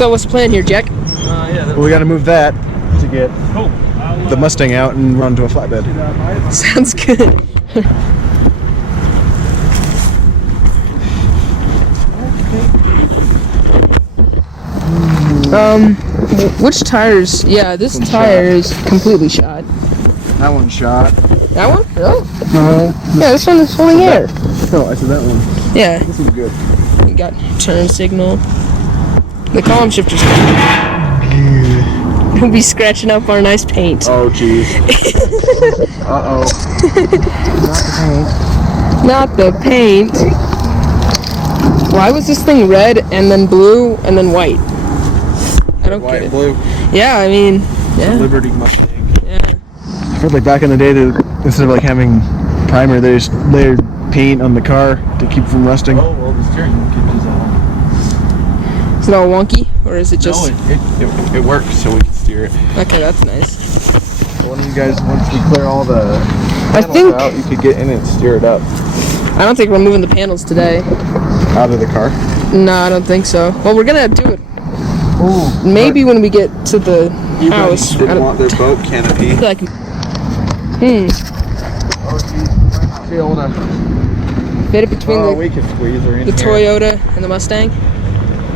So what's the plan here, Jack? Well, we got to move that to get the Mustang out and run to a flatbed. Sounds good. Which tires? Yeah, this tire is completely shot. That one's shot. That one? Really? No. Yeah, this one is holding air. No, I said that one. Yeah. This is good. You got turn signal. The column shifter's We'll be scratching up our nice paint. Oh, jeez. Uh-oh. Not the paint. Why was this thing red and then blue and then white? I don't White get and blue. Yeah, I mean, yeah. Liberty Mustang. Yeah. I heard like back in the day, instead of like having primer, they just layered paint on the car to keep from rusting. Oh, well, the steering kit is all. Is it all wonky, or is it just? No, it works, so we can steer it. Okay, that's nice. One of you guys, once we clear all the I think out, you could get in and steer it up. I don't think we're moving the panels today. Out of the car? No, I don't think so. Well, we're gonna do it. Ooh, maybe when we get to the you house. guys didn't want their boat canopy. Like, Be able to fit it between we can squeeze her in the here. Toyota and the Mustang.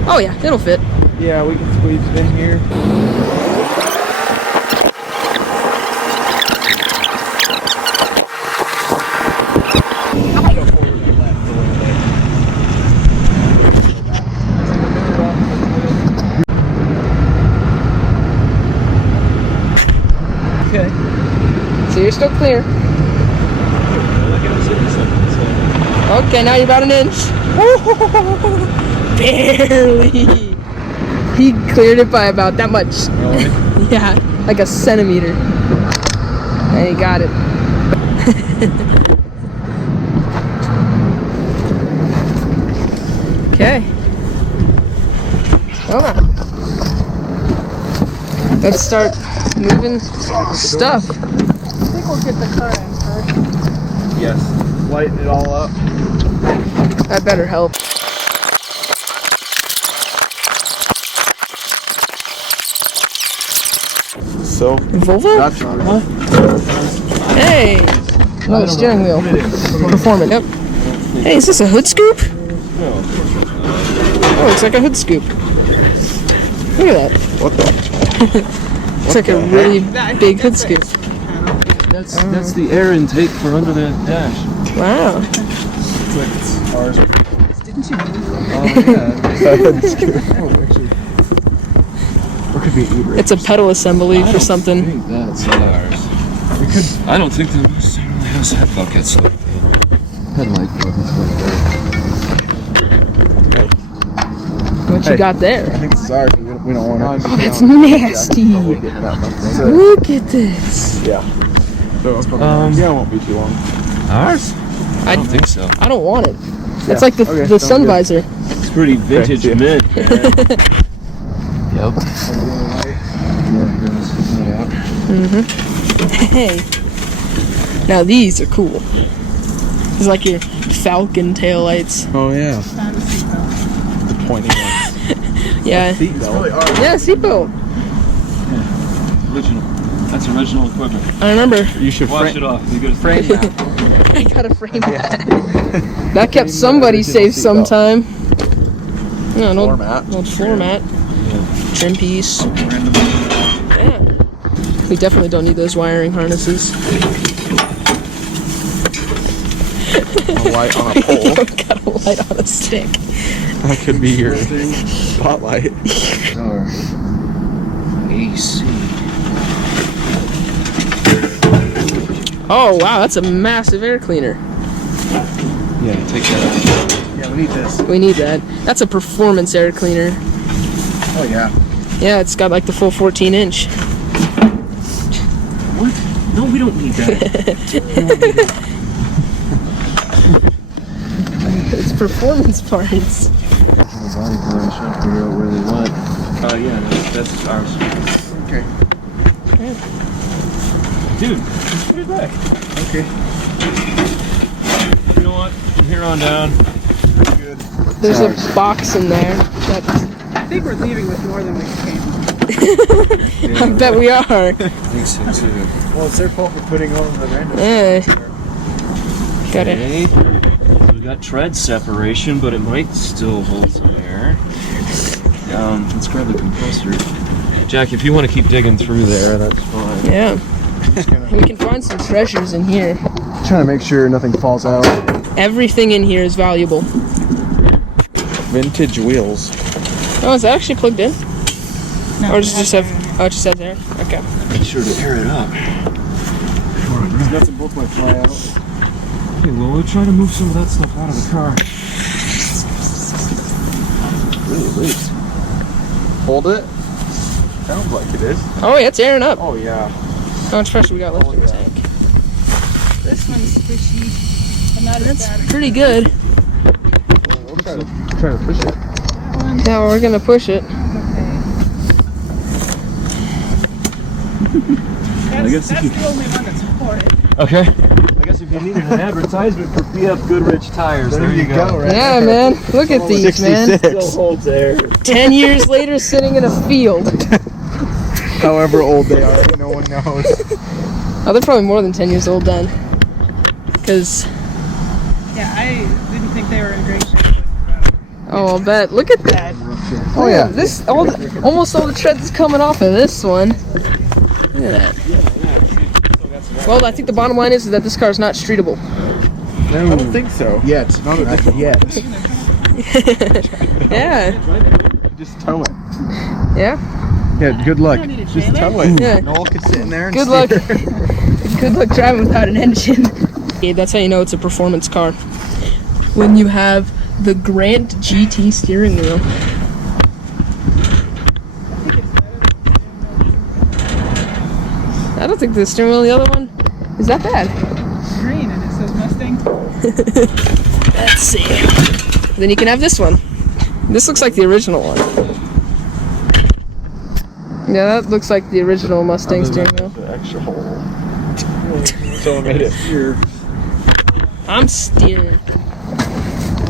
Oh yeah, it'll fit. Yeah, we can squeeze it in here. Okay. So you're still clear. Okay, now you're about an inch. Barely. He cleared it by about that much. Really? Yeah, like a centimeter. And he got it. Okay. Hold on. Let's start moving stuff. I think we'll get the car in first. Yes. Lighten it all up. That better help. So, Volvo? that's what? Hey! Another steering wheel. Performance. Yep. Hey, is this a hood scoop? Oh, looks like a hood scoop. Look at that. What the? It's like a really big hood scoop. That's the air intake for under the dash. Wow. It's ours. Didn't you know? Oh, yeah. Or could be e-brake. It's a pedal assembly for I something. think that's ours. We could. I don't think the Mustang really has head buckets like that. Headlight buckets like that. What you got there? I think it's ours. We don't want it. Oh, that's nasty. So, Look at this. yeah. So, it's probably yeah, it won't be too long. Ours? I don't think so. I don't want it. That's Yeah. like the, Okay, the sounds sun good. visor. It's pretty vintage see ya. mint, man. Yep. Hey. Now these are cool. It's like your Falcon taillights. Oh, yeah. The pointing ones. Yeah. Seatbelt. Yeah, seatbelt. Original. That's original equipment. I remember. You should Wash it off. You gotta frame that. I gotta frame that. That kept somebody safe sometime. Yeah, an old floor mat. Trim piece. Yeah. We definitely don't need those wiring harnesses. A light on a pole. Got a light on a stick. That could be your spotlight. Or AC. Oh wow, that's a massive air cleaner. Yeah, take that out. Yeah, we need this. We need that. That's a performance air cleaner. Oh, yeah. Yeah, it's got like the full 14-inch. What? No, we don't need that. It's performance parts. The body color shop figure out where they went. Yeah, that's ours. Okay. Dude, just put it back. Okay. You know what? From here on down. Good. There's a box in there. That's I think we're leaving with more than we came. I bet we are. I think so too. Well, it's their fault for putting on the random. Yeah. Got it. Okay. We got tread separation, but it might still hold some air. Let's grab the compressor. Jack, if you want to keep digging through there, that's fine. Yeah. We can find some treasures in here. Trying to make sure nothing falls out. Everything in here is valuable. Vintage wheels. Oh, is that actually plugged in? No, Or does it just have... Oh, it just says there? Okay. Make sure to air it up. These nuts and bolts might fly out. Okay, well, we'll try to move some of that stuff out of the car. Really loose. Hold it. Sounds like it is. Oh, yeah, it's airing up. Oh yeah. How much pressure we got left in the tank? This one's squishy, but not as That's bad. pretty good. We'll try to push it. That one, Yeah, we're gonna push it. okay. I guess That's if the only one that's horrid. Okay. I guess if you needed an advertisement for BF Goodrich tires, there you go. right Yeah, there. man. Look at these, man. 66. holds air. 10 years later, sitting in a field. However old they are, no one knows. Oh, they're probably more than 10 years old then. Because, Yeah, I didn't think they were in great shape. oh, I'll bet. Look at that. Oh yeah. This, almost all the tread is coming off of this one. Look at that. Well, I think the bottom line is that this car is not streetable. I don't think so. Yet. Not yet. Yeah. Just tow it. Yeah. Yeah, good luck. don't need a Just trailer. tow it. Yeah. Noel can sit in there and Good luck. Good luck driving without an engine. Okay, that's how you know it's a performance car. When you have the Grant GT steering wheel. I don't think the steering wheel of the other one is that bad. It's green and it says Mustang. Let's see. Then you can have this one. This looks like the original one. Yeah, that looks like the original Mustang steering wheel. The extra hole. Someone made it here. I'm steering.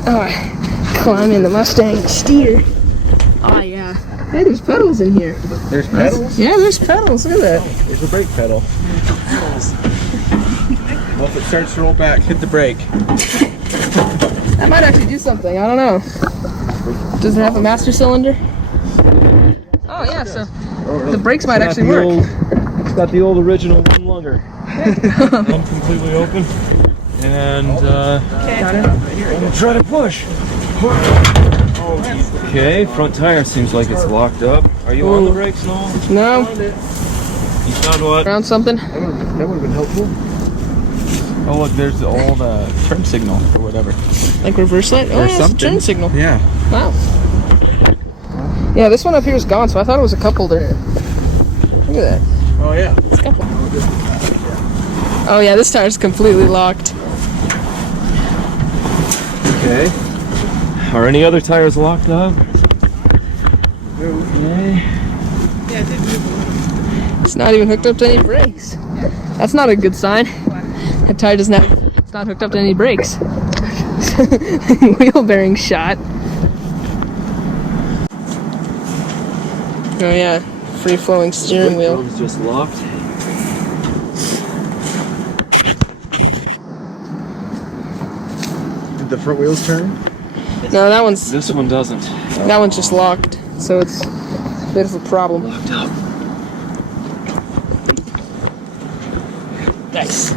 Oh, climbing the Mustang to steer. Oh yeah. Hey, there's pedals in here. There's pedals. Yeah, there's pedals. Look at that. There's a brake pedal. Well, if it starts to roll back, hit the brake. That might actually do something. I don't know. Does it have a master cylinder? Oh yeah, so the brakes might actually work. It's got the old original one lunger. Completely open. And Got it. we'll try to push. Okay, front tire seems like it's locked up. Are you on the brakes, Noel? No, You found what? found something. That would have been helpful. Oh look, there's the old turn signal or whatever. Like reverse light? Oh, Or yeah, it's a something. turn signal. Yeah. Wow. Yeah, this one up here is gone, so I thought it was a couple there. Look at that. Oh yeah. It's a couple. Oh yeah, this tire's completely locked. Okay. Are any other tires locked up? Okay. Yeah, it did move a little. It's not even hooked up to any brakes. That's not a good sign. That tire does not. It's not hooked up to any brakes. Wheel bearing shot. Oh yeah, free flowing steering wheel. It's just locked. Did the front wheels turn? No, that one's This one doesn't. that one's just locked. So it's a bit of a problem. Locked up. Nice.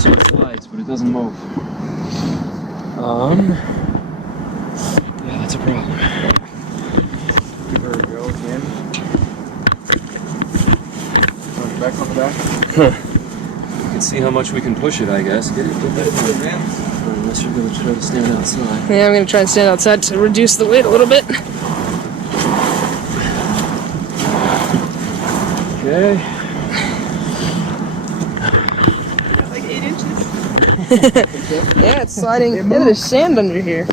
So it slides, but it doesn't move. Yeah, that's a problem. Give her a go again. Back on the back. You can see how much we can push it, I guess. Get it man. Unless you're going to try to stand outside. Yeah, I'm gonna try and stand outside to reduce the weight a little bit. Okay. Like 8 inches. Yeah, it's sliding. Yeah, there's sand under here.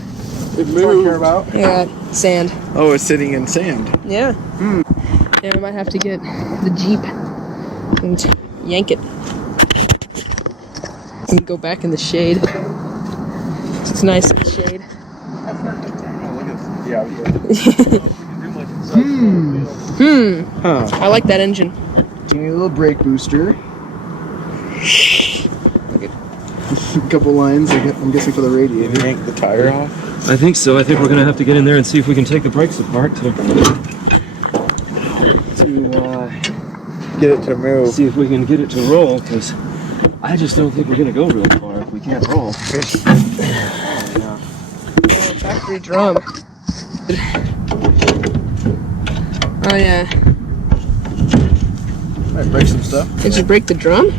It moved. Care about? Yeah, sand. Oh, it's sitting in sand. Yeah. Yeah, we might have to get the Jeep and yank it. And go back in the shade. It's nice in the shade. That's not good. Oh, look at yeah. Huh. I like that engine. Teeny little brake booster. A couple lines, I'm guessing for the radiator. Yank the tire off. I think so. I think we're gonna have to get in there and see if we can take the brakes apart to Get it to move. see if we can get it to roll. Because I just don't think we're gonna go real far if we can't roll. Factory drum. Oh yeah. Might break some stuff. Did you break the drum? I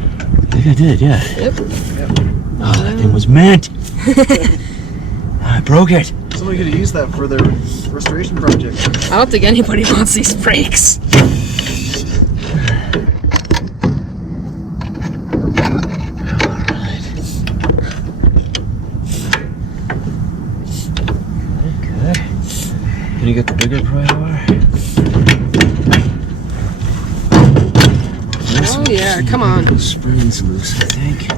think I did, yeah. Yep. Oh, that thing was mint. I broke it. Somebody could have used that for their restoration project. I don't think anybody wants these brakes. Good. Can you get the bigger pry bar? Oh yeah, come on. The spring's loose, I think.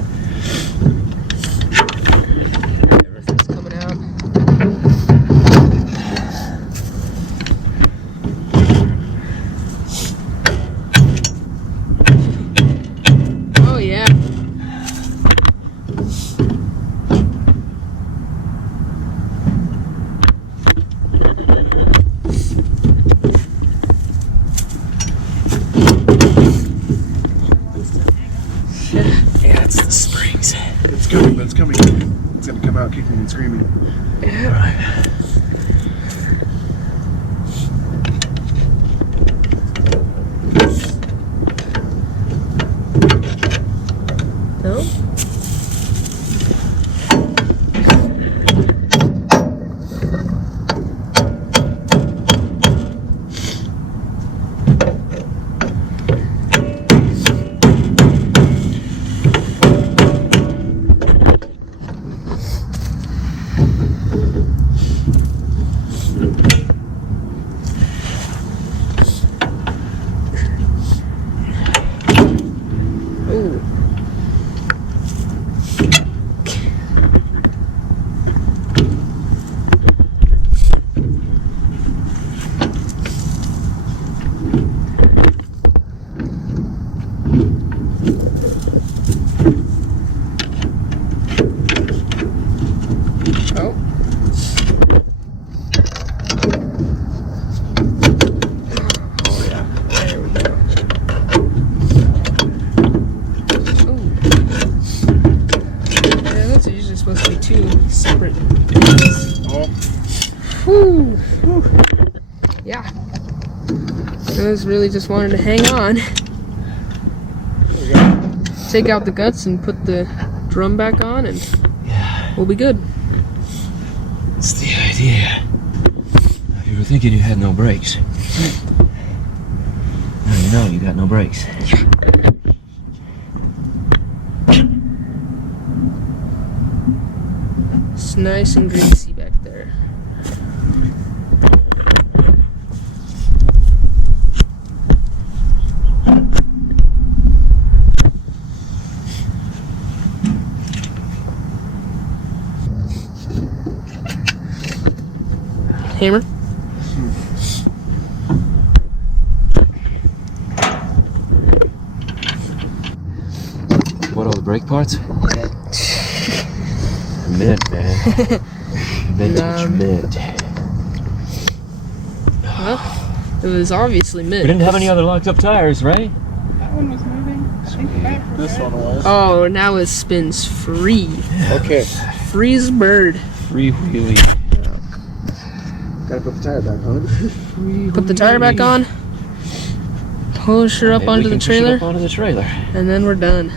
Everything's coming out. Oh yeah. Yeah, it's the springs. It's coming, but it's coming. It's gonna come out kicking and screaming. Right. No? Ooh. Oh. Oh yeah. There we go. Ooh. Yeah, those are usually supposed to be two separate. Oh, Whew. Yeah. I was really just wanted to hang on. Take out the guts and put the drum back on and we'll be good. That's the idea. You were thinking you had no brakes. Now you know you got no brakes. It's nice and greasy back there. Hammer? What, all the brake parts? Mint, man. Vintage mint. Well, it was obviously We mint. didn't have any other locked up tires, right? That one was moving. I think that this one was. Oh, now it spins free. Okay. Free as a bird. Free wheelie. Gotta put the tire back on. Put the tire back on. Push her up Maybe onto we the can push it trailer, up onto the trailer. and then we're done.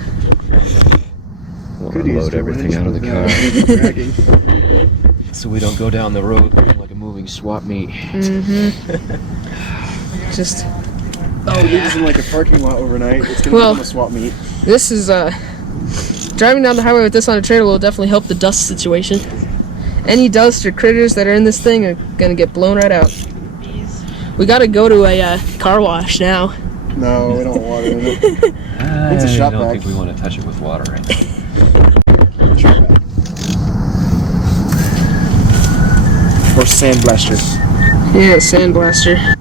We'll Could use unload everything out of the car, Dragging. so we don't go down the road like a moving swap meet. Just. Oh, Oh yeah. yeah. This in like a parking lot overnight. It's gonna Well- become a swap meet. This is driving down the highway with this on a trailer will definitely help the dust situation. Any dust or critters that are in this thing are gonna get blown right out. We gotta go to a car wash now. No, we don't want water in it. It's a shop I don't vac. think we want to touch it with water right now. Or sandblaster. Yeah, sandblaster.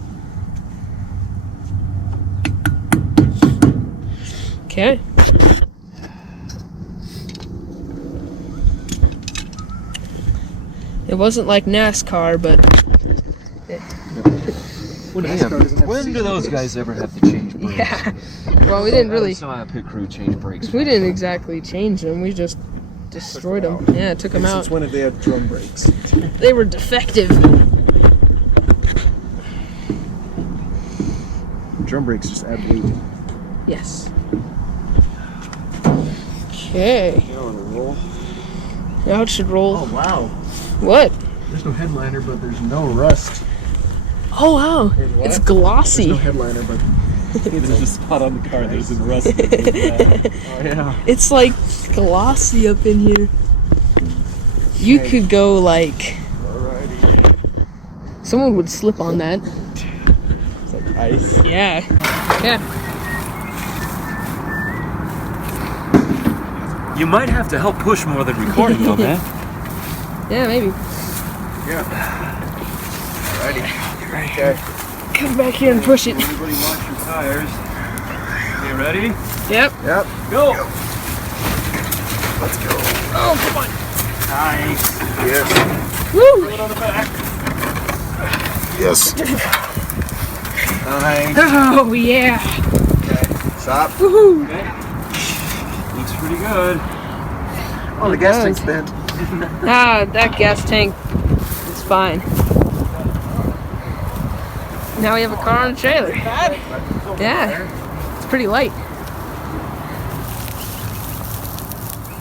It wasn't like NASCAR, but When do those guys ever have to change brakes? yeah. Well, we didn't really. I saw a pit crew change brakes. We didn't exactly change them. We just destroyed them. Yeah, took them out. Since when have they had drum brakes? They were defective. Drum brakes just add weight. Yes. Okay. Now it should roll. Oh wow! What? There's no headliner, but there's no rust. Oh wow! It's glossy. There's no headliner, but There's a spot on the car. There's some rust. oh yeah. It's like glossy up in here. You could go like. Alrighty. Someone would slip on that. It's like ice. Yeah. Yeah. You might have to help push more than recording, though, man. Yeah, maybe. Yeah. Alrighty. Okay. Come back here and push it. Everybody watch your tires. You ready? Yep. Yep. Go! Let's go. Oh, come on. Nice. Yes. Woo! Put it on the back. Yes. Nice. Oh, yeah. Okay. Stop. Woohoo! Okay. Looks pretty good. Oh, the gas tank's bent. Ah, that gas tank is fine. Now we have a car and a trailer. Yeah. It's pretty light.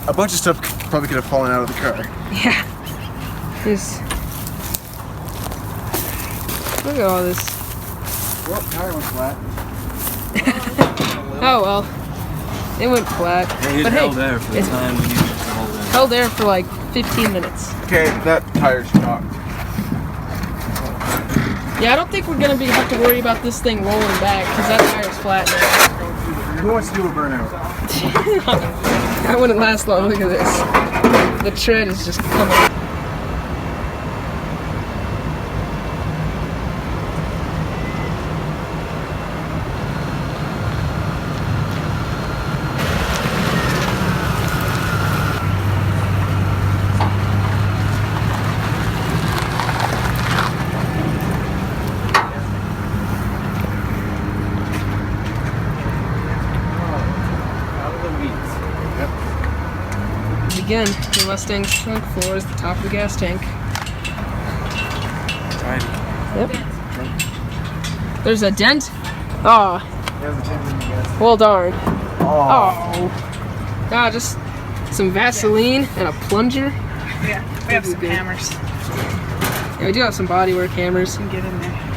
A bunch of stuff probably could have fallen out of the car. Yeah. There's... Look at all this. Well, tire went flat. Oh well. It went flat. Hey, it But held hey, there for the it time we needed it to hold there. held there for like 15 minutes. Okay, that tire's knocked. Yeah, I don't think we're gonna have to worry about this thing rolling back because that tire's flat now. Who wants to do a burnout? That wouldn't last long. Look at this. The tread is just coming. Again, the Mustang's trunk floor is the top of the gas tank. Yep. There's a dent? Oh, well darn. Oh. Ah, just some Vaseline and a plunger. Yeah, we have some hammers. Yeah, we do have some bodywork hammers. Can get in there.